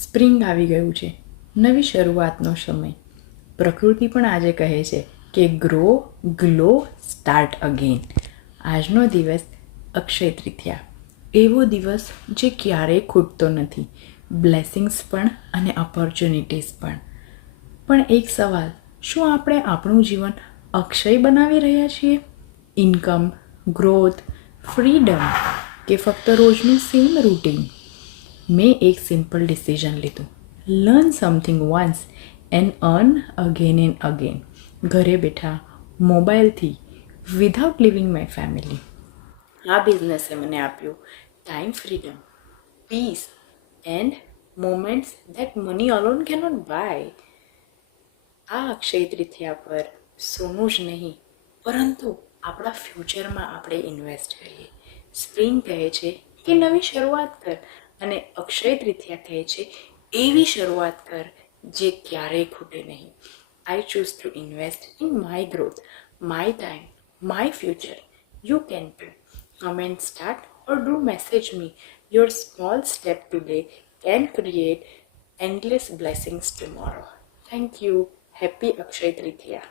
Spring આવી ગયું છે, નવી શરૂઆતનો સમય. પ્રકૃતિ પણ આજે કહે છે કે ગ્રો, ગ્લો, સ્ટાર્ટ અગેન. આજનો દિવસ અક્ષય તૃતીયા, એવો દિવસ જે ક્યારેય ખૂટતો નથી, બ્લેસિંગ્સ પણ અને ઓપોર્ચ્યુનિટીઝ પણ. પણ એક સવાલ, શું આપણે આપણું જીવન અક્ષય બનાવી રહ્યા છીએ? ઇન્કમ, ગ્રોથ, ફ્રીડમ, કે ફક્ત રોજનું સેમ રૂટીન? મેં એક સિમ્પલ ડિસિઝન લીધું, learn something once and earn again and again. ઘરે બેઠા, મોબાઈલથી, વિધાઉટ લિવિંગ માય ફેમિલી. આ બિઝનેસે મને આપ્યું time freedom, peace and moments that money alone cannot buy. આ અક્ષય તૃતીયા પર સોનું જ નહીં, પરંતુ આપણા ફ્યુચરમાં આપણે ઇન્વેસ્ટ કરીએ. સ્પ્રિંગ કહે છે કે નવી શરૂઆત કર, અને અક્ષય તૃતીયા કહે છે એવી શરૂઆત કર જે ક્યારેય ખૂટે નહીં. I choose to invest in my growth, my time, my future. You can too. Comment start or do message me. Your small step today can create endless blessings tomorrow. Thank you. Happy Akshaya Tritiya.